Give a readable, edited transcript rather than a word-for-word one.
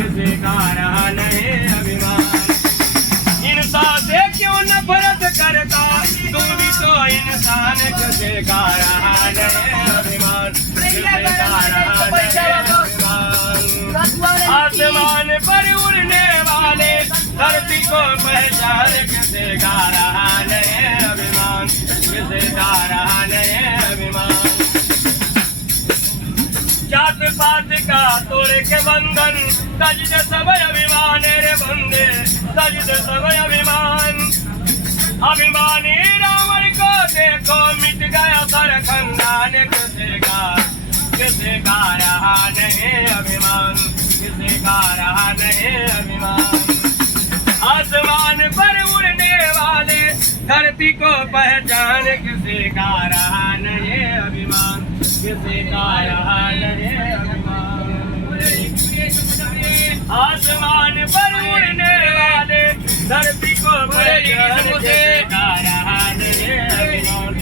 किसी का रहा नहीं अभिमान। इंसान से क्यों नफरत करता तू भी तो इंसान, किसी का रहा नहीं अभिमान, किसी का रहा नहीं अभिमान। आसमान पर उड़ने वाले धरती को पहचान, किसी का रहा नहीं अभिमान, किसी का रहा नहीं अभिमान। जात पात का तोड़े के बंधन तज दे सब अभिमान रे बंदे, तज दे सब अभिमान। अभिमानी रावण को देखो मिट गया सर खंडान, किसी का रहा नहीं अभिमान, किसी का रहा नहीं अभिमान। आसमान पर उड़ने वाले धरती को पहचान, किसी का रहा नहीं अभिमान, किसी का रहा नहीं अभिमान। आसमान पर उड़ने